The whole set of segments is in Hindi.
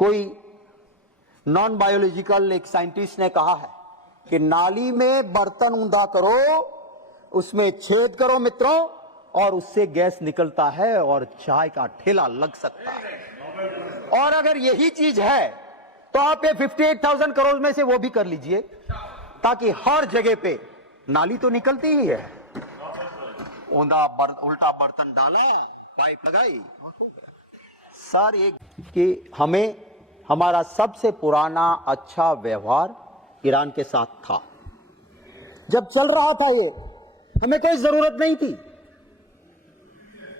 कोई नॉन बायोलॉजिकल एक साइंटिस्ट ने कहा है कि नाली में बर्तन ऊंधा करो, उसमें छेद करो मित्रों, और उससे गैस निकलता है और चाय का ठेला लग सकता है। और अगर यही चीज है तो आप ये 58,000 करोड़ में से वो भी कर लीजिए, ताकि हर जगह पे नाली तो निकलती ही है। उल्टा बर्तन डाला, पाइप लगाई, हो गया। सर एक कि हमें हमारा सबसे पुराना अच्छा व्यवहार ईरान के साथ था। जब चल रहा था ये, हमें कोई जरूरत नहीं थी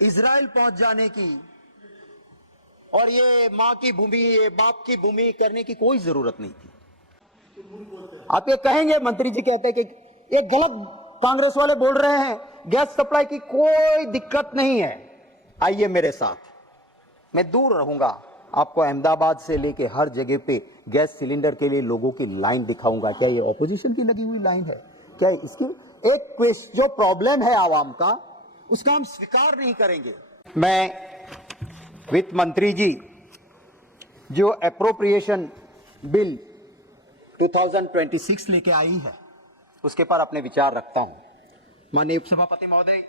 इजराइल पहुंच जाने की, और ये मां की भूमि, ये बाप की भूमि करने की कोई जरूरत नहीं थी। आप ये कहेंगे, मंत्री जी कहते हैं कि ये गलत कांग्रेस वाले बोल रहे हैं, गैस सप्लाई की कोई दिक्कत नहीं है। आइए मेरे साथ, मैं दूर रहूंगा, आपको अहमदाबाद से लेके हर जगह पे गैस सिलेंडर के लिए लोगों की लाइन दिखाऊंगा। क्या ये ऑपोजिशन की लगी हुई लाइन है? क्या इसकी एक क्वेश्चन जो प्रॉब्लम है आवाम का, उसका हम स्वीकार नहीं करेंगे। मैं वित्त मंत्री जी जो अप्रोप्रिएशन बिल 2026 लेके आई है, उसके पर अपने विचार रखता हूं। माननीय उपसभापति महोदय,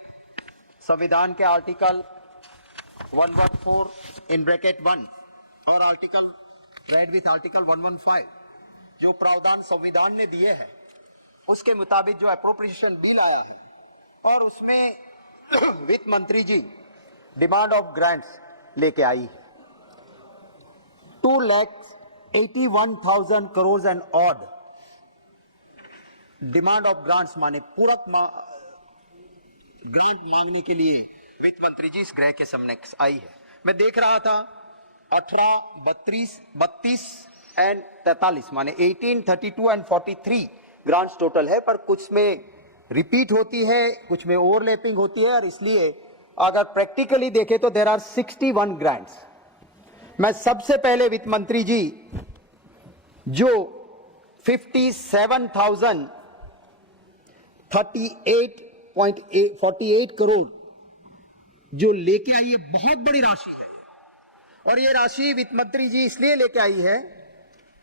संविधान के आर्टिकल 114(1) और आर्टिकल रेड विथ आर्टिकल 115 जो प्रावधान संविधान ने दिए हैं, उसके मुताबिक जो अप्रोप्रिएशन बिल आया है, और उसमें वित्त मंत्री जी डिमांड ऑफ ग्रांट्स लेके आई 2,81,000 crore and odd demand of grants, माने पूरक ग्रांट मांगने के लिए वित्त मंत्री जी इस गृह के सामने आई है। मैं देख रहा था 18, 32 एंड 43 माने 18, 32 एंड 43 ग्रांट्स टोटल है, पर कुछ में रिपीट होती है, कुछ में ओवरलैपिंग होती है, और इसलिए अगर प्रैक्टिकली देखें तो देयर आर 61 ग्रांट्स। मैं सबसे पहले वित्त मंत्री जी जो 57,038.48 करोड़ जो लेके आई है, बहुत बड़ी राशि है। और ये राशि वित्त मंत्री जी इसलिए लेके आई है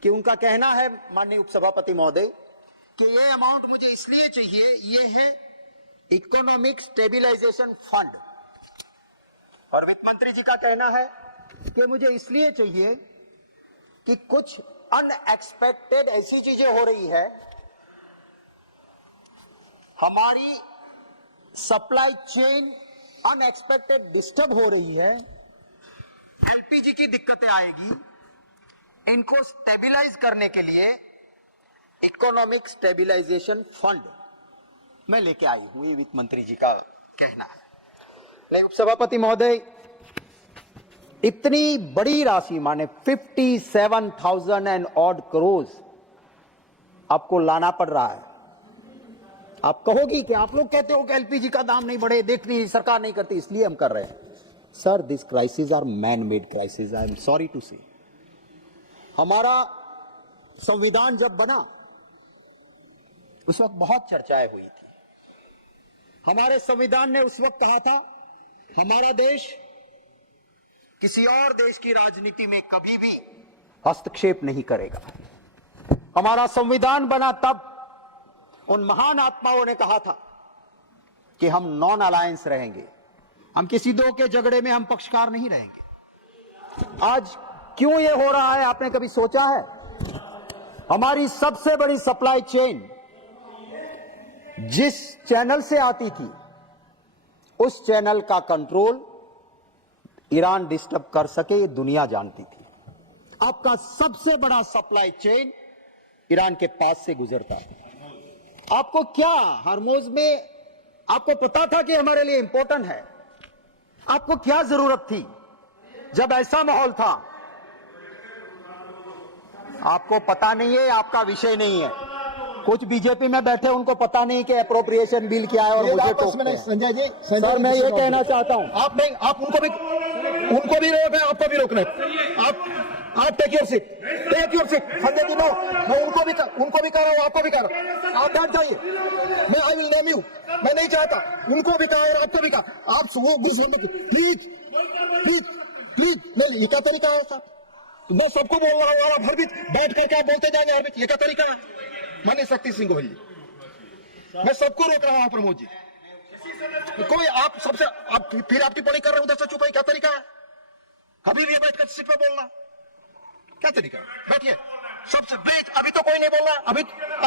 कि उनका कहना है, माननीय उपसभापति महोदय, कि ये अमाउंट मुझे इसलिए चाहिए, ये है इकोनॉमिक स्टेबिलाईजेशन फंड। और वित्त मंत्री जी का कहना है कि मुझे इसलिए चाहिए कि कुछ अनएक्सपेक्टेड ऐसी चीजें हो रही है, हमारी सप्लाई चेन अनएक्सपेक्टेड डिस्टर्ब हो रही है, एलपीजी की दिक्कतें आएगी, इनको स्टेबिलाईज करने के लिए इकोनॉमिक स्टेबिलाईजेशन फंड मैं लेके आई हूं, ये वित्त मंत्री जी का कहना है। लेकिन उपसभापति महोदय, इतनी बड़ी राशि माने 57,000 एंड ऑड करोड़ आपको लाना पड़ रहा है। आप कहोगी कि आप लोग कहते हो कि एलपीजी का दाम नहीं बढ़े, देख नहीं सरकार नहीं करती, इसलिए हम कर रहे हैं। Sir, this crisis are man made crisis, I am sorry to say. हमारा संविधान जब बना उस वक्त बहुत चर्चाएं हुई थी। हमारे संविधान ने उस वक्त कहा था, हमारा देश किसी और देश की राजनीति में कभी भी हस्तक्षेप नहीं करेगा। हमारा संविधान बना तब उन महान आत्माओं ने कहा था कि हम नॉन अलायंस रहेंगे, हम किसी दो के झगड़े में हम पक्षकार नहीं रहेंगे। आज क्यों ये हो रहा है, आपने कभी सोचा है? हमारी सबसे बड़ी सप्लाई चेन जिस चैनल से आती थी, उस चैनल का कंट्रोल ईरान डिस्टर्ब कर सके, ये दुनिया जानती थी। आपका सबसे बड़ा सप्लाई चेन ईरान के पास से गुजरता है। आपको क्या हरमोज में, आपको पता था कि हमारे लिए इंपॉर्टेंट है, आपको क्या जरूरत थी जब ऐसा माहौल था? आपको पता नहीं है, आपका विषय नहीं है। कुछ बीजेपी में बैठे उनको पता नहीं कि अप्रोप्रिएशन बिल क्या है, और मुझे टोकते हैं। संजय जी, सर मैं ये कहना चाहता हूं, आप नहीं, आप उनको भी रोक रहे हैं, आपको भी रोकना है। आप take your seat, Sanjay ji. No, मैं उनको भी कह रहा हूँ, आपको भी कह रहा हूँ, आप बैठ जाइए। मैं आई विल नेम यू, मैं नहीं चाहता, उनको भी कहा और आपको भी कहा, आप प्लीज नहीं, ये क्या तरीका है साहब? मैं सबको बोल रहा हूं और आप हर बीच बैठ करके आप बोलते जाएंगे हर बीच, ये क्या तरीका है? माननीय शक्ति सिंह गोहिल जी, मैं सबको रोक रहा हूं प्रमोद जी, कोई आप सबसे आप फिर आप टिप्पणी कर रहे हो उधर से चुप है, क्या तरीका है? अभी भी बैठ कर सीट पे बोलना क्या तरीका है? बैठिए सबसे बैठ, अभी तो कोई नहीं बोल रहा,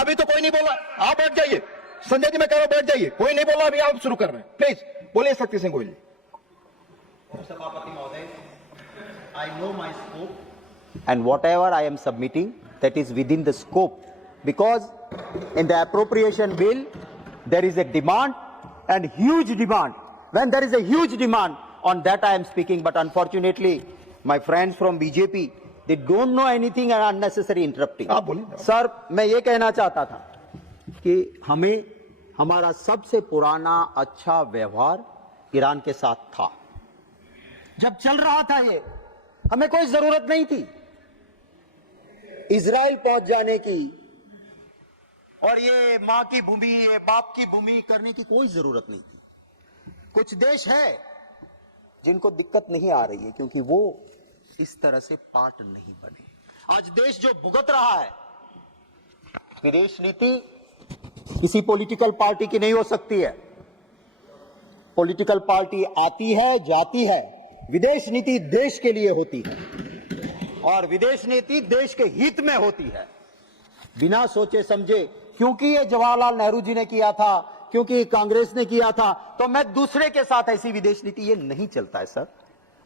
अभी तो कोई नहीं बोल रहा, आप बैठ जाइए। संजय जी मैं कह रहा हूं बैठ जाइए, कोई नहीं बोल रहा, अभी आप शुरू कर रहे हैं, प्लीज बोलिए शक्ति सिंह गोहिल जी। सभापति महोदय, I know my scope and whatever I am submitting, that is within the scope, because in the appropriation bill there is a demand and huge demand. When there is a huge demand, on that I am speaking, but unfortunately my friends from BJP, they don't know anything and unnecessary interrupting. आप बोलिए। सर मैं ये कहना चाहता था कि हमें हमारा सबसे पुराना अच्छा व्यवहार ईरान के साथ था। जब चल रहा था ये, हमें कोई जरूरत नहीं थी इजराइल पहुंच जाने की और ये मां की भूमि है बाप की भूमि करने की कोई जरूरत नहीं थी। कुछ देश है जिनको दिक्कत नहीं आ रही है क्योंकि वो इस तरह से पार्ट नहीं बने। आज देश जो भुगत रहा है, विदेश नीति किसी पॉलिटिकल पार्टी की नहीं हो सकती है। पॉलिटिकल पार्टी आती है जाती है, विदेश नीति देश के लिए होती है और विदेश नीति देश के हित में होती है, बिना सोचे समझे। क्योंकि ये जवाहरलाल नेहरू जी ने किया था, क्योंकि कांग्रेस ने किया था, तो मैं दूसरे के साथ ऐसी विदेश नीति, ये नहीं चलता है सर।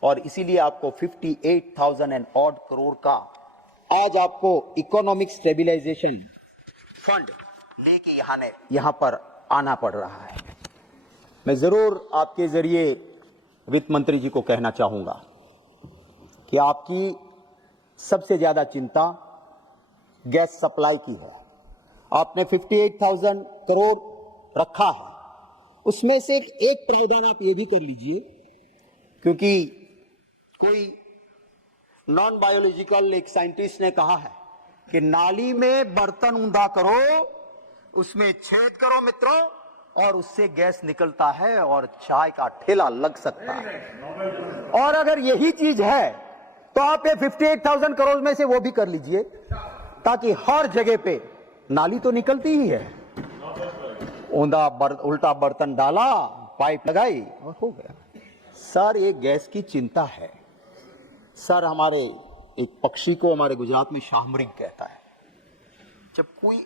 और इसीलिए आपको 58,000 and odd करोड़ का आज आपको इकोनॉमिक स्टेबिलाईजेशन फंड लेके यहां पर आना पड़ रहा है। मैं जरूर आपके जरिए वित्त मंत्री जी को कहना चाहूंगा कि आपकी सबसे ज्यादा चिंता गैस सप्लाई की है। आपने 58,000 करोड़ रखा है, उसमें से एक प्रावधान आप ये भी कर लीजिए, क्योंकि कोई नॉन बायोलॉजिकल एक साइंटिस्ट ने कहा है कि नाली में बर्तन ऊंधा करो, उसमें छेद करो मित्रों, और उससे गैस निकलता है और चाय का ठेला लग सकता है। और अगर यही चीज है तो आप ये 58,000 करोड़ में से वो भी कर लीजिए, ताकि हर जगह पे नाली तो निकलती ही है, उल्टा बर्तन डाला, पाइप लगाई और हो गया। सर ये गैस की चिंता है सर। हमारे एक पक्षी को हमारे गुजरात में शाहमृग कहता है, जब कोई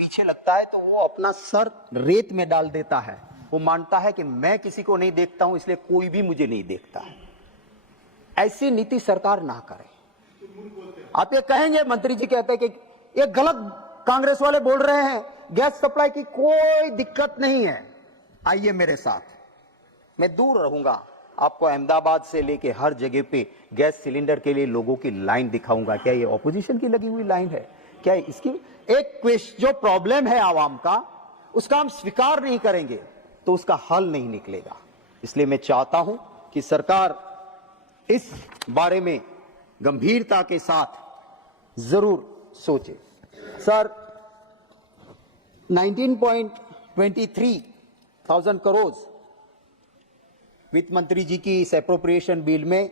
पीछे लगता है तो वो अपना सर रेत में डाल देता है। वो मानता है कि मैं किसी को नहीं देखता हूं, इसलिए कोई भी मुझे नहीं देखता है। ऐसी नीति सरकार ना करे। आप ये कहेंगे, मंत्री जी कहते हैं कि ये गलत कांग्रेस वाले बोल रहे हैं, गैस सप्लाई की कोई दिक्कत नहीं है। आइए मेरे साथ, मैं दूर रहूंगा, आपको अहमदाबाद से लेके हर जगह पे गैस सिलेंडर के लिए लोगों की लाइन दिखाऊंगा। क्या ये ऑपोजिशन की लगी हुई लाइन है? क्या इसकी एक क्वेश्चन जो प्रॉब्लम है आवाम का, उसका हम स्वीकार नहीं करेंगे तो उसका हल नहीं निकलेगा। इसलिए मैं चाहता हूं कि सरकार इस बारे में गंभीरता के साथ जरूर सोचे। सर 19.23 करोड़ वित्त मंत्री जी की इस एप्रोप्रिएशन बिल में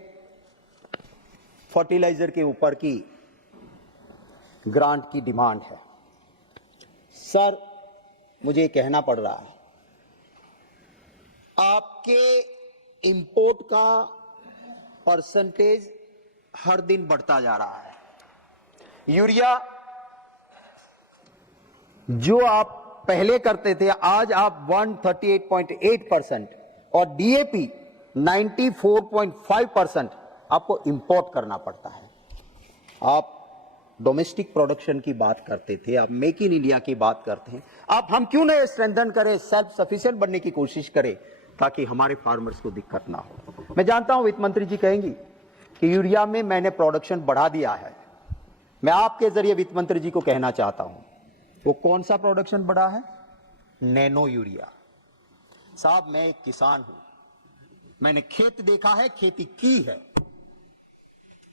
फर्टिलाइजर के ऊपर की ग्रांट की डिमांड है। सर मुझे कहना पड़ रहा है, आपके इंपोर्ट का परसेंटेज हर दिन बढ़ता जा रहा है। यूरिया जो आप पहले करते थे, आज आप 138.8% और डीएपी 94.5% आपको इंपोर्ट करना पड़ता है। आप डोमेस्टिक प्रोडक्शन की बात करते थे, आप मेक इन इंडिया की बात करते हैं। आप हम क्यों नहीं स्ट्रेंथन करें, सेल्फ सफिशिएंट बनने की कोशिश करें, ताकि हमारे फार्मर्स को दिक्कत ना हो। मैं जानता हूं वित्त मंत्री जी कहेंगी कि यूरिया में मैंने प्रोडक्शन बढ़ा दिया है। मैं आपके जरिए वित्त मंत्री जी को कहना चाहता हूं, वो कौन सा प्रोडक्शन बढ़ा है? Nano urea. साहब मैं एक किसान हूं, मैंने खेत देखा है, खेती की है।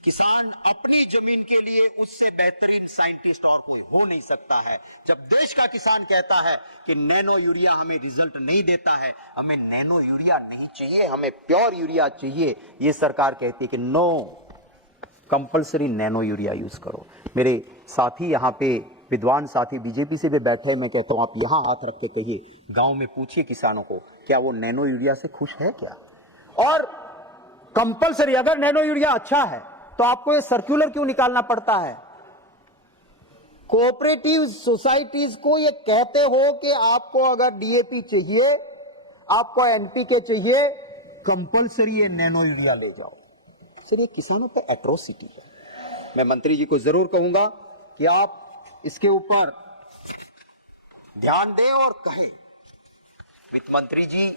किसान अपनी जमीन के लिए उससे बेहतरीन साइंटिस्ट और कोई हो नहीं सकता है। जब देश का किसान कहता है कि नैनो यूरिया हमें रिजल्ट नहीं देता है, हमें नैनो यूरिया नहीं चाहिए, हमें प्योर यूरिया चाहिए, ये सरकार कहती है कि no, compulsory nano urea use करो। मेरे साथी यहाँ पे विद्वान साथी बीजेपी से भी बैठे हैं, मैं कहता हूं आप यहां हाथ रख के कहिए, गांव में पूछिए किसानों को, क्या वो नैनो यूरिया से खुश है क्या? और कंपलसरी अगर नैनो यूरिया अच्छा है तो आपको ये सर्कुलर क्यों निकालना पड़ता है? कोऑपरेटिव सोसाइटीज को ये कहते हो कि आपको अगर डीएपी चाहिए, आपको एनपीके चाहिए, कंपलसरी ये नैनो यूरिया ले जाओ। सर ये किसानों पर एट्रोसिटी है। मैं मंत्री जी को जरूर कहूंगा कि आप इसके ऊपर ध्यान दें और कहें। वित्त मंत्री जी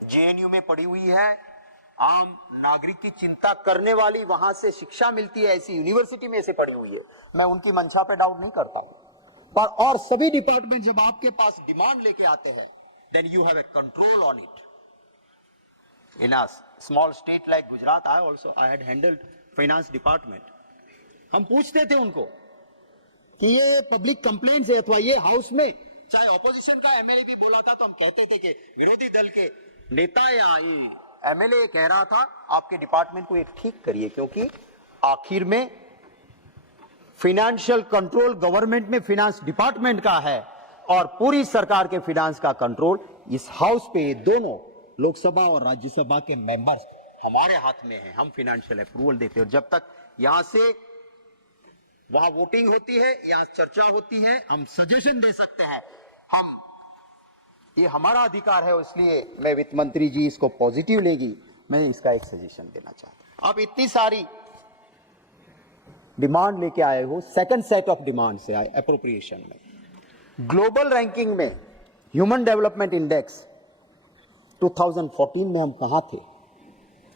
जेएनयू में पढ़ी हुई हैं, आम नागरिक की चिंता करने वाली वहां से शिक्षा मिलती है, ऐसी यूनिवर्सिटी में से पढ़ी हुई है, मैं उनकी मंशा पे डाउट नहीं करता हूं। पर और सभी डिपार्टमेंट जब आपके पास डिमांड लेके आते हैं, then you have a control on it. In a small state like Gujarat, I had handled finance department. हम पूछते थे उनको कि ये पब्लिक कंप्लेंट्स है, अथवा ये हाउस में चाहे ऑपोजिशन का एमएलए भी बोला था तो हम कहते थे कि विरोधी दल के नेता या एमएलए कह रहा था आपके डिपार्टमेंट को एक ठीक करिए, क्योंकि आखिर में फाइनेंशियल कंट्रोल गवर्नमेंट में फाइनेंस डिपार्टमेंट का है और पूरी सरकार के फाइनेंस का कंट्रोल इस हाउस पे, दोनों लोकसभा और राज्यसभा के मेंबर्स हमारे हाथ में है। हम फाइनेंशियल अप्रूवल देते हैं और जब तक यहां से वहां वोटिंग होती है या चर्चा होती है, हम सजेशन दे सकते हैं, ये हमारा अधिकार है। इसलिए मैं वित्त मंत्री जी इसको पॉजिटिव लेगी, मैं इसका एक सजेशन देना चाहता हूं। आप इतनी सारी डिमांड लेके आए हो, सेकंड सेट ऑफ डिमांड से आए एप्रोप्रिएशन में। ग्लोबल रैंकिंग में ह्यूमन डेवलपमेंट इंडेक्स 2014 में हम कहां थे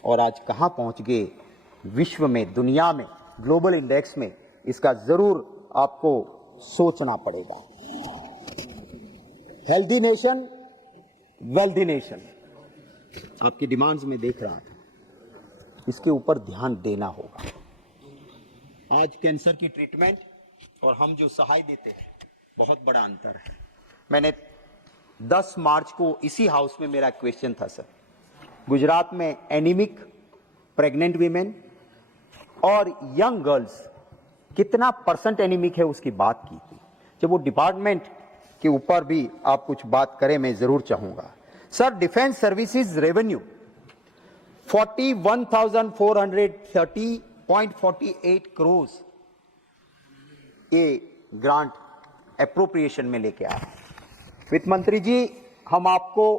और आज कहां पहुंच गए विश्व में, दुनिया में, ग्लोबल इंडेक्स में, इसका जरूर आपको सोचना पड़ेगा। हेल्दी नेशन, वेल्दी नेशन, आपकी डिमांड्स में देख रहा था, इसके ऊपर ध्यान देना होगा। आज कैंसर की ट्रीटमेंट और हम जो सहाय देते हैं, बहुत बड़ा अंतर है। मैंने 10 मार्च को इसी हाउस में मेरा क्वेश्चन था सर, गुजरात में एनीमिक प्रेग्नेंट वीमेन और यंग गर्ल्स कितना परसेंट एनीमिक है उसकी बात की थी। जब वो डिपार्टमेंट के ऊपर भी आप कुछ बात करें, मैं जरूर चाहूंगा। Sir defence services revenue 41,430.48 crore ये ग्रांट एप्रोप्रिएशन में लेके आए। वित्त मंत्री जी हम आपको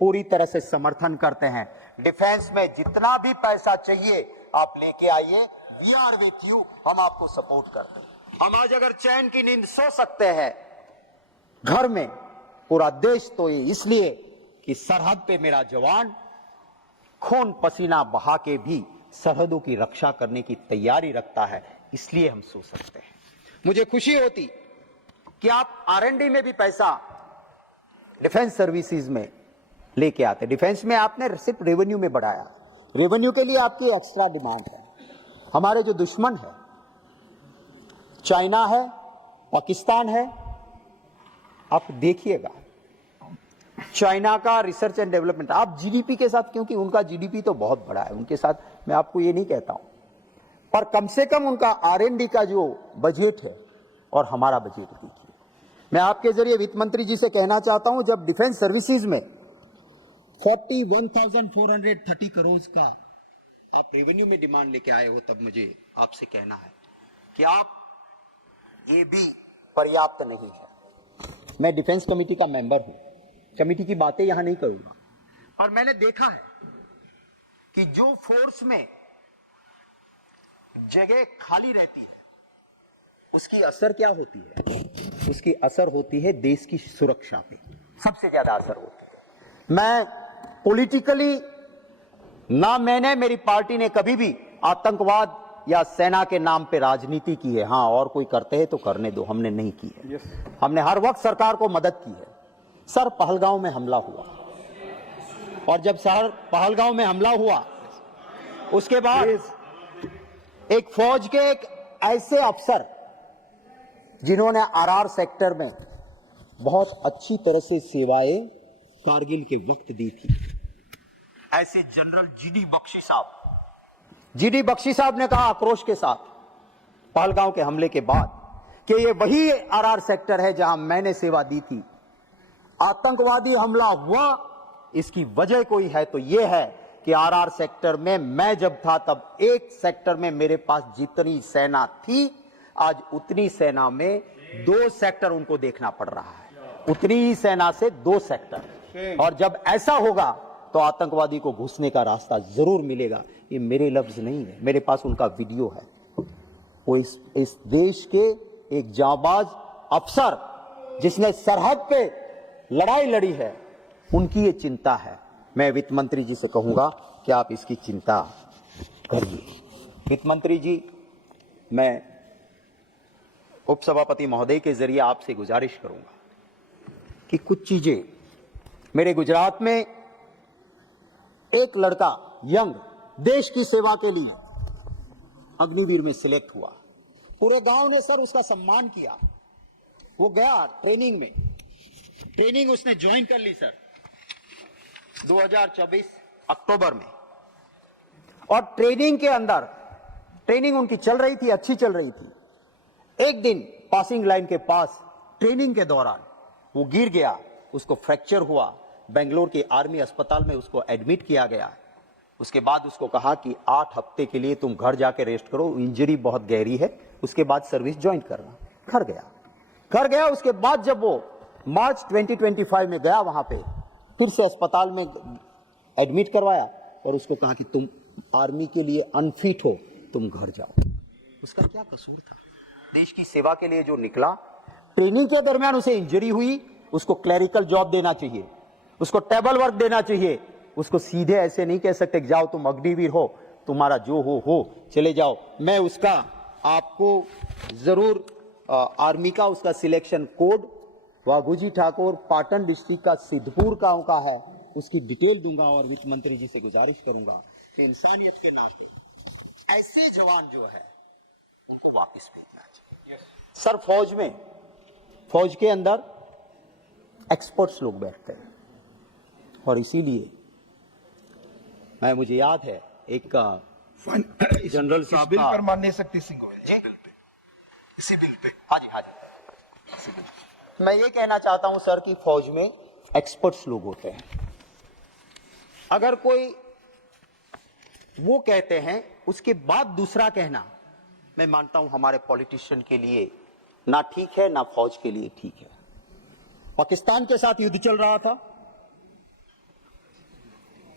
पूरी तरह से समर्थन करते हैं। डिफेंस में जितना भी पैसा चाहिए आप लेके आइए, वी आर विथ यू, हम आपको सपोर्ट करते हैं। हम आज अगर चैन की नींद सो सकते हैं घर में, पूरा देश तो ये इसलिए कि सरहद पे मेरा जवान खून पसीना बहा के भी सरहदों की रक्षा करने की तैयारी रखता है, इसलिए हम सो सकते हैं। मुझे खुशी होती कि आप आरएनडी में भी पैसा डिफेंस सर्विसेज में लेके आते। डिफेंस में आपने सिर्फ रेवेन्यू में बढ़ाया, रेवेन्यू के लिए आपकी एक्स्ट्रा डिमांड है। हमारे जो दुश्मन है, चाइना है, पाकिस्तान है, आप देखिएगा चाइना का रिसर्च एंड डेवलपमेंट आप जीडीपी के साथ, क्योंकि उनका जीडीपी तो बहुत बड़ा है, उनके साथ मैं आपको ये नहीं कहता हूं, पर कम से कम उनका आरएनडी का जो बजट है और हमारा बजट देखिए। मैं आपके जरिए वित्त मंत्री जी से कहना चाहता हूं, जब डिफेंस सर्विसेज में 41,430 करोड़ का आप रेवेन्यू में डिमांड लेके आए हो, तब मुझे आपसे कहना है कि आप ये भी पर्याप्त नहीं है। मैं डिफेंस कमेटी का मेंबर हूं, कमेटी की बातें यहां नहीं करूंगा, और मैंने देखा है कि जो फोर्स में जगह खाली रहती है उसकी असर क्या होती है? उसकी असर होती है देश की सुरक्षा पे, सबसे ज्यादा असर होती है। मैं पॉलिटिकली ना मैंने, मेरी पार्टी ने कभी भी आतंकवाद या सेना के नाम पे राजनीति की है। हां, और कोई करते हैं तो करने दो, हमने नहीं की है। हमने हर वक्त सरकार को मदद की है। सर पहलगांव में हमला हुआ, और जब सर पहलगांव में हमला हुआ उसके बाद एक फौज के एक ऐसे अफसर जिन्होंने आरआर सेक्टर में बहुत अच्छी तरह से सेवाएं कारगिल के वक्त दी थी, ऐसे जनरल जीडी बख्शी साहब जीडी बख्शी साहब ने कहा आक्रोश के साथ पहलगांव के हमले के बाद कि ये वही आरआर सेक्टर है जहां मैंने सेवा दी थी। आतंकवादी हमला हुआ, इसकी वजह कोई है तो यह है कि आरआर सेक्टर में मैं जब था तब एक सेक्टर में मेरे पास जितनी सेना थी, आज उतनी सेना में 2 सेक्टर उनको देखना पड़ रहा है। उतनी ही सेना से 2 सेक्टर। और जब ऐसा होगा तो आतंकवादी को घुसने का रास्ता जरूर मिलेगा। ये मेरे लफ्ज नहीं है, मेरे पास उनका वीडियो है। वो इस देश के एक जाबाज अफसर जिसने सरहद पे लड़ाई लड़ी है, उनकी ये चिंता है। मैं वित्त मंत्री जी से कहूंगा कि आप इसकी चिंता करिए। वित्त मंत्री जी, मैं उपसभापति महोदय के जरिए आपसे गुजारिश करूंगा कि कुछ चीजें, मेरे गुजरात में एक लड़का यंग देश की सेवा के लिए अग्निवीर में सिलेक्ट हुआ। पूरे गांव ने सर उसका सम्मान किया। वो गया ट्रेनिंग में, ट्रेनिंग उसने ज्वाइन कर ली सर 2024 अक्टूबर में। और ट्रेनिंग के अंदर, ट्रेनिंग उनकी चल रही थी, अच्छी चल रही थी। एक दिन पासिंग लाइन के पास ट्रेनिंग के दौरान वो गिर गया, उसको फ्रैक्चर हुआ। बेंगलोर के आर्मी अस्पताल में उसको एडमिट किया गया। उसके बाद उसको कहा कि 8 हफ्ते के लिए तुम घर जाके रेस्ट करो, इंजरी बहुत गहरी है, उसके बाद सर्विस ज्वाइन करना। घर गया। उसके बाद जब वो मार्च 2025 में गया, वहां पे फिर से अस्पताल में एडमिट करवाया और उसको कहा कि तुम आर्मी के लिए अनफिट हो, तुम घर जाओ। उसका क्या कसूर था? देश की सेवा के लिए जो निकला, ट्रेनिंग के दरमियान उसे इंजरी हुई, उसको क्लरिकल जॉब देना चाहिए, उसको टेबल वर्क देना चाहिए। उसको सीधे ऐसे नहीं कह सकते जाओ तुम अग्निवीर हो, तुम्हारा जो हो चले जाओ। मैं उसका आपको जरूर आर्मी का उसका selection code Vaghuji Thakur Patan district का सिद्धपुर गांव का है, उसकी डिटेल दूंगा और वित्त मंत्री जी से गुजारिश करूंगा कि इंसानियत के नाते ऐसे जवान जो है उनको वापस भेजना चाहिए। सर फौज के अंदर एक्सपर्ट्स लोग बैठते हैं और इसीलिए मुझे याद है एक जनरल साहब बिल का पर माननीय शक्ति सिंह गोयल इसी बिल पे। हाँ जी इसी बिल पे। मैं ये कहना चाहता हूं सर कि फौज में एक्सपर्ट्स लोग होते हैं। अगर कोई वो कहते हैं उसके बाद दूसरा कहना, मैं मानता हूं हमारे पॉलिटिशियन के लिए ना ठीक है ना फौज के लिए ठीक है। पाकिस्तान के साथ युद्ध चल रहा था,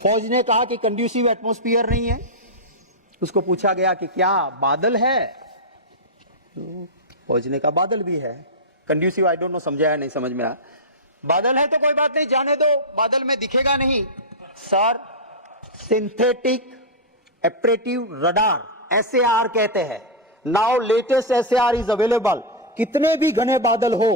फौज ने कहा कि कंड्यूसिव एटमॉस्फेयर नहीं है। उसको पूछा गया कि क्या बादल है? फौज ने कहा बादल भी है। कंड्यूसिव आई डोंट नो, समझा है नहीं समझ में आया। बादल है तो कोई बात नहीं, जाने दो, बादल में दिखेगा नहीं। सर सिंथेटिक एपरेटिव रडार SAR कहते हैं। Now latest SAR is available. कितने भी घने बादल हो,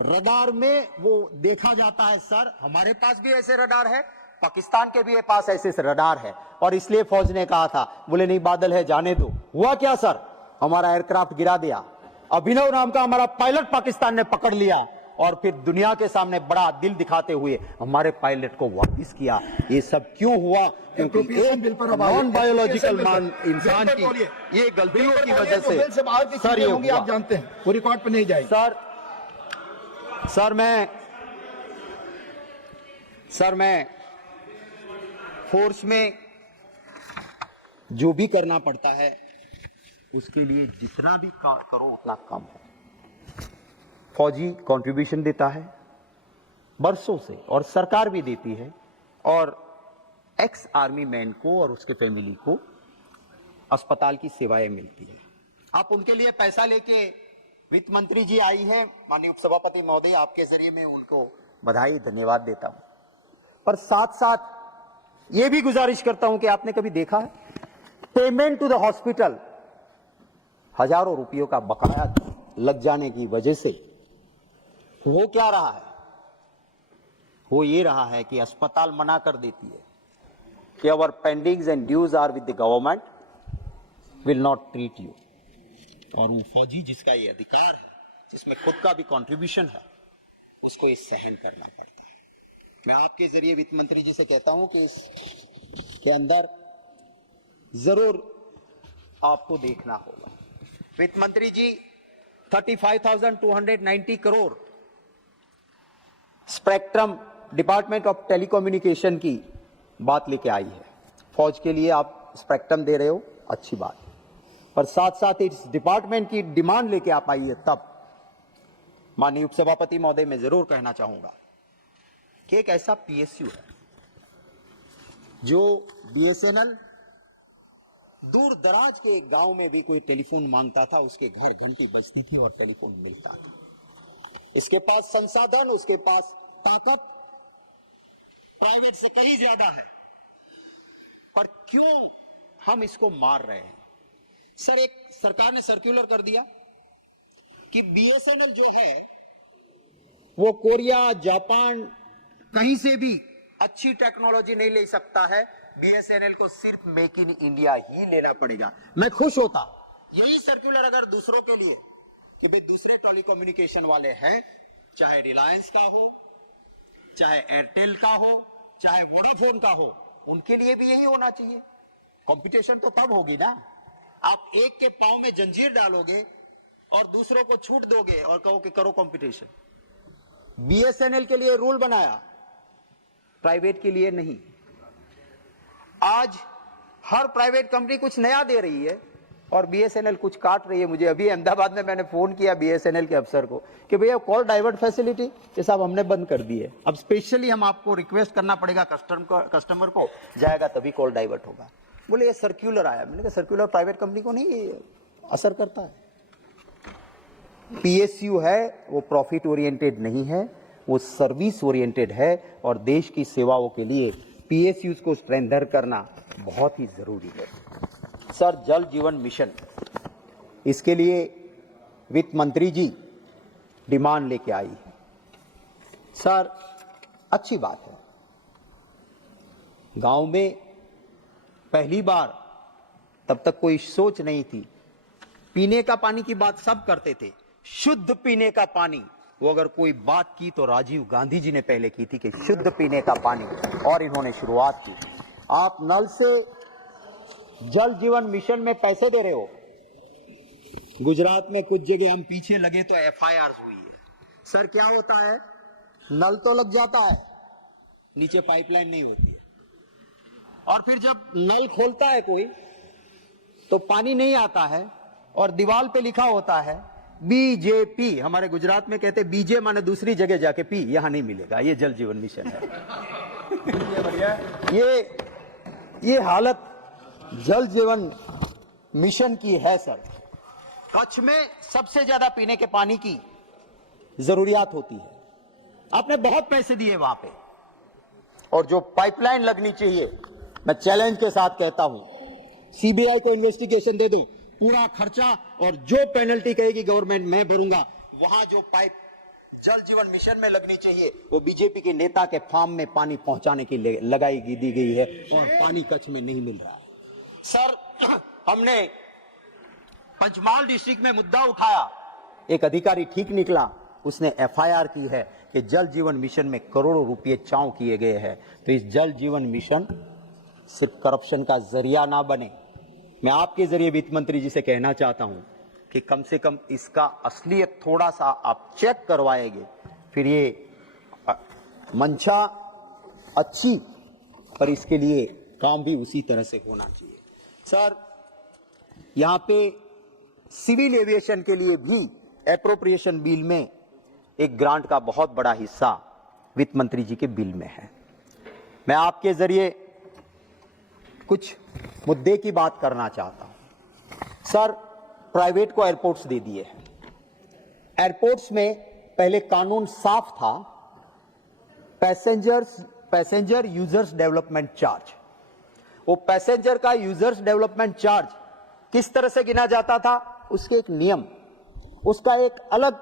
रडार में वो देखा जाता है। सर हमारे पास भी ऐसे रडार है, पाकिस्तान के भी पास ऐसे रडार है, और इसलिए फौज ने कहा था, बोले नहीं बादल है जाने दो। हुआ क्या सर? हमारा एयरक्राफ्ट गिरा दिया। अभिनव नाम का हमारा पायलट पाकिस्तान ने पकड़ लिया और फिर दुनिया के सामने बड़ा दिल दिखाते हुए हमारे पायलट को वापस किया। ये सब क्यों हुआ? क्योंकि एक नॉन बायोलॉजिकल इंसान की ये गलतियों की वजह से सर ये हुआ। आप जानते हैं वो रिकॉर्ड पे नहीं जाएगी। सर मैं फोर्स में जो भी करना पड़ता है उसके लिए जितना भी करो उतना कम है। फौजी कंट्रीब्यूशन देता है बरसों से, और सरकार भी देती है, और एक्स आर्मी मैन को और उसके फैमिली को अस्पताल की सेवाएं मिलती है। आप उनके लिए पैसा लेके, वित्त मंत्री जी आई है, माननीय उपसभापति महोदय, आपके जरिए मैं उनको बधाई धन्यवाद देता हूं। पर साथ साथ ये भी गुजारिश करता हूं कि आपने कभी देखा है पेमेंट टू द हॉस्पिटल हजारों रुपयों का बकाया लग जाने की वजह से हो क्या रहा है? हो ये रहा है कि अस्पताल मना कर देती है कि our pendings and dues are with the government, will not treat you. और वो फौजी जिसका ये अधिकार है, जिसमें खुद का भी कंट्रीब्यूशन है, उसको ये सहन करना पड़ता है। मैं आपके जरिए वित्त मंत्री जी से कहता हूं कि इसके अंदर जरूर आपको देखना होगा। वित्त मंत्री जी 35,290 crore spectrum department of telecommunication की बात लेके आई है। फौज के लिए आप स्पेक्ट्रम दे रहे हो, अच्छी बात है, पर साथ साथ इस डिपार्टमेंट की डिमांड लेके आप आई है। तब माननीय उपसभापति महोदय मैं जरूर कहना चाहूंगा कि एक ऐसा पीएसयू है जो बीएसएनएल दूर दराज के एक गांव में भी कोई टेलीफोन मांगता था, उसके घर घंटी बजती थी और टेलीफोन मिलता था। इसके पास संसाधन, उसके पास ताकत प्राइवेट से कहीं ज्यादा है, पर क्यों हम इसको मार रहे हैं? सर, एक सरकार ने सर्कुलर कर दिया कि बीएसएनएल जो है वो कोरिया, जापान, कहीं से भी अच्छी टेक्नोलॉजी नहीं ले सकता है। बीएसएनएल को सिर्फ मेक इन इंडिया ही लेना पड़ेगा। मैं खुश होता यही सर्कुलर अगर दूसरों के लिए कि भाई दूसरे टेलीकम्युनिकेशन वाले हैं, चाहे रिलायंस का हो, चाहे एयरटेल का हो, चाहे वोडाफोन का हो, उनके लिए भी यही होना चाहिए। कंपटीशन तो तब होगी ना, आप एक के पांव में जंजीर डालोगे और दूसरों को छूट दोगे और कहो कि करो कंपटीशन। बीएसएनएल के लिए रूल बनाया, प्राइवेट के लिए नहीं। आज हर प्राइवेट कंपनी कुछ नया दे रही है और बीएसएनएल कुछ काट रही है। मुझे अभी अहमदाबाद में मैंने फोन किया बीएसएनएल के अफसर को कि भैया कॉल डाइवर्ट फैसिलिटी ये सब हमने बंद कर दी है, अब स्पेशली हम आपको रिक्वेस्ट करना पड़ेगा, कस्टमर को जाएगा तभी कॉल डाइवर्ट होगा। बोले ये सर्कुलर आया। मैंने कहा सर्कुलर प्राइवेट कंपनी को नहीं असर करता है। पीएसयू है वो प्रॉफिट ओरिएंटेड नहीं है, वो सर्विस ओरिएंटेड है और देश की सेवाओं के लिए पीएसयूज को स्ट्रेंथन करना बहुत ही जरूरी है। सर, जल जीवन मिशन, इसके लिए वित्त मंत्री जी डिमांड लेके आई है। सर, अच्छी बात है, गांव में पहली बार, तब तक कोई सोच नहीं थी, पीने का पानी की बात सब करते थे, शुद्ध पीने का पानी। वो अगर कोई बात की तो राजीव गांधी जी ने पहले की थी कि शुद्ध पीने का पानी, और इन्होंने शुरुआत की। आप नल से जल जीवन मिशन में पैसे दे रहे हो। गुजरात में कुछ जगह हम पीछे लगे तो एफआईआर हुई है। सर, क्या होता है, नल तो लग जाता है, नीचे पाइपलाइन नहीं होती है, और फिर जब नल खोलता है कोई तो पानी नहीं आता है और दीवार पे लिखा होता है बीजेपी। हमारे गुजरात में कहते बीजे माने दूसरी जगह जाके पी, यहां नहीं मिलेगा। ये जल जीवन मिशन है। ये हालत जल जीवन मिशन की है। सर, कच्छ में सबसे ज्यादा पीने के पानी की जरूरियात होती है। आपने बहुत पैसे दिए वहां पे, और जो पाइपलाइन लगनी चाहिए, मैं चैलेंज के साथ कहता हूं, सीबीआई को इन्वेस्टिगेशन दे दो, पूरा खर्चा और जो पेनल्टी कहेगी गवर्नमेंट मैं भरूंगा। वहां जो पाइप जल जीवन मिशन में लगनी चाहिए वो बीजेपी के नेता के फार्म में पानी पहुंचाने की लगाई दी गई है, और पानी कच्छ में नहीं मिल रहा है। सर, हमने पंचमहाल डिस्ट्रिक्ट में मुद्दा उठाया, एक अधिकारी ठीक निकला, उसने एफआईआर की है कि जल जीवन मिशन में करोड़ों रुपए चाव किए गए हैं। तो इस जल जीवन मिशन सिर्फ करप्शन का जरिया ना बने। मैं आपके जरिए वित्त मंत्री जी से कहना चाहता हूं कि कम से कम इसका असलियत थोड़ा सा आप चेक करवाएंगे, फिर ये मंशा अच्छी, पर इसके लिए काम भी उसी तरह से होना चाहिए। सर, यहां पे सिविल एविएशन के लिए भी एप्रोप्रिएशन बिल में एक ग्रांट का बहुत बड़ा हिस्सा वित्त मंत्री जी के बिल में है। मैं आपके जरिए कुछ मुद्दे की बात करना चाहता हूं। सर, प्राइवेट को एयरपोर्ट्स दे दिए हैं। एयरपोर्ट्स में पहले कानून साफ था, पैसेंजर यूजर्स डेवलपमेंट चार्ज। वो पैसेंजर का यूजर्स डेवलपमेंट चार्ज किस तरह से गिना जाता था, उसके एक नियम, उसका एक अलग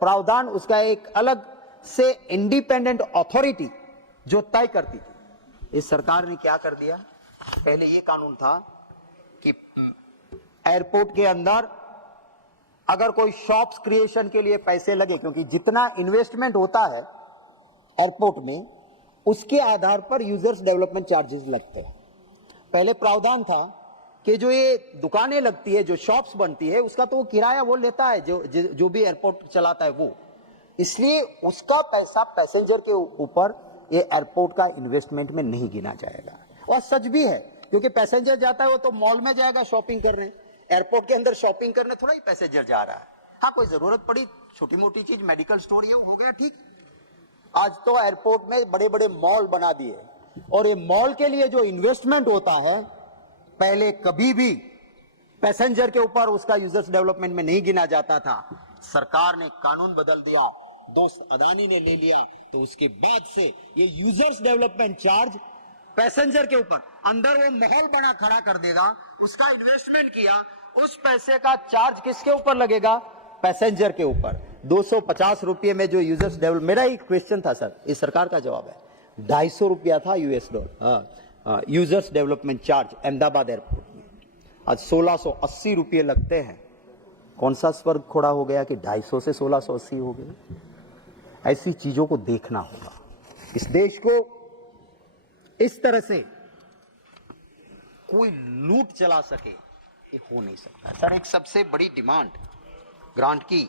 प्रावधान, उसका एक अलग से इंडिपेंडेंट अथॉरिटी जो तय करती थी। इस सरकार ने क्या कर दिया, पहले ये कानून था कि एयरपोर्ट के अंदर अगर कोई शॉप्स क्रिएशन के लिए पैसे लगे, क्योंकि जितना इन्वेस्टमेंट होता है एयरपोर्ट में उसके आधार पर यूजर्स डेवलपमेंट चार्जेस लगते हैं। पहले प्रावधान था कि जो ये दुकानें लगती है, जो शॉप्स बनती है, उसका तो वो किराया वो लेता है, जो भी एयरपोर्ट चलाता है वो। इसलिए उसका पैसा पैसेंजर के ऊपर ये एयरपोर्ट का इन्वेस्टमेंट में नहीं गिना जाएगा। और सच भी है, क्योंकि पैसेंजर जाता है वो तो मॉल में जाएगा शॉपिंग करने, एयरपोर्ट के अंदर शॉपिंग करने थोड़ा ही पैसेंजर जा रहा है। हाँ, कोई जरूरत पड़ी, छोटी मोटी चीज, मेडिकल स्टोर, ये हो गया ठीक। आज तो एयरपोर्ट में बड़े बड़े मॉल बना दिए, और ये मॉल के लिए जो इन्वेस्टमेंट होता है, पहले कभी भी पैसेंजर के ऊपर उसका यूजर्स डेवलपमेंट में नहीं गिना जाता था। सरकार ने कानून बदल दिया, दोस्त अदानी ने ले लिया, तो उसके बाद से ये यूजर्स डेवलपमेंट चार्ज पैसेंजर के ऊपर, अंदर वो महल बना खड़ा कर देगा, उसका इन्वेस्टमेंट किया, उस पैसे का चार्ज किसके ऊपर लगेगा? पैसेंजर के ऊपर। 250 रुपये में जो यूजर्स डेवलप, मेरा एक क्वेश्चन था सर, इस सरकार का जवाब है, 250 रुपया था $, users development charge Ahmedabad airport में। आज 1680 रुपये लगते हैं। कौन सा स्वर्ग खोड़ा हो गया कि 250 से 1680 हो गए? ऐसी चीजों को देखना होगा। इस देश को इस तरह से कोई लूट चला सके, ये हो नहीं सकता। सर, एक सबसे बड़ी डिमांड ग्रांट की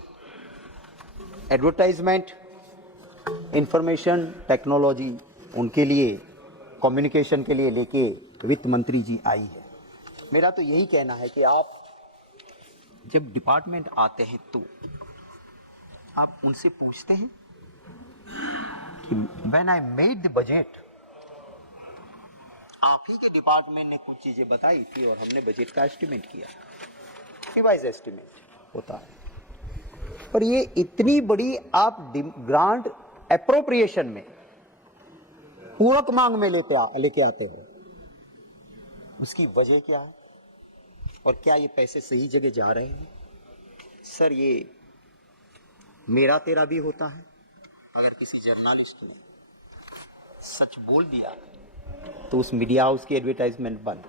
एडवर्टाइजमेंट, इंफॉर्मेशन टेक्नोलॉजी, उनके लिए कम्युनिकेशन के लिए लेके वित्त मंत्री जी आई है। मेरा तो यही कहना है कि आप जब डिपार्टमेंट आते हैं तो आप उनसे पूछते हैं कि when I made the budget, आप ही के डिपार्टमेंट ने कुछ चीजें बताई थी और हमने बजट का एस्टिमेट किया, रिवाइज एस्टिमेट होता है। पर ये इतनी बड़ी आप ग्रांट एप्रोप्रिएशन में पूरक मांग में लेके आते हो, उसकी वजह क्या है? और क्या ये पैसे सही जगह जा रहे हैं? सर, ये मेरा तेरा भी होता है। अगर किसी जर्नलिस्ट ने सच बोल दिया तो उस मीडिया हाउस की एडवर्टाइजमेंट बंद।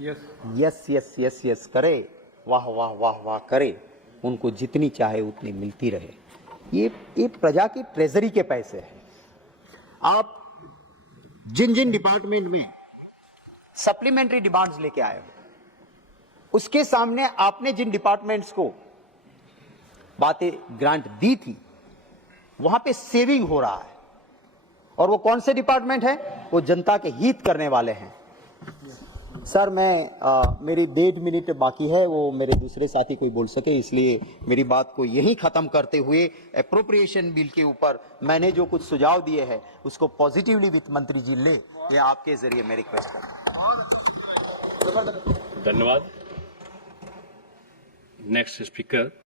यस यस यस यस करे, वाह वाह वाह वाह करे, उनको जितनी चाहे उतनी मिलती रहे। ये प्रजा की ट्रेजरी के पैसे हैं। आप जिन जिन डिपार्टमेंट में सप्लीमेंट्री डिमांड्स लेके आए हो, उसके सामने आपने जिन डिपार्टमेंट्स को बातें ग्रांट दी थी, वहां पे सेविंग हो रहा है। और वो कौन से डिपार्टमेंट है? वो जनता के हित करने वाले हैं। सर, मैं मेरी 1.5 मिनट बाकी है, वो मेरे दूसरे साथी कोई बोल सके, इसलिए मेरी बात को यहीं खत्म करते हुए एप्रोप्रिएशन बिल के ऊपर मैंने जो कुछ सुझाव दिए हैं उसको पॉजिटिवली वित्त मंत्री जी ले, ये आपके जरिए मैं रिक्वेस्ट करता हूं। धन्यवाद। Next speaker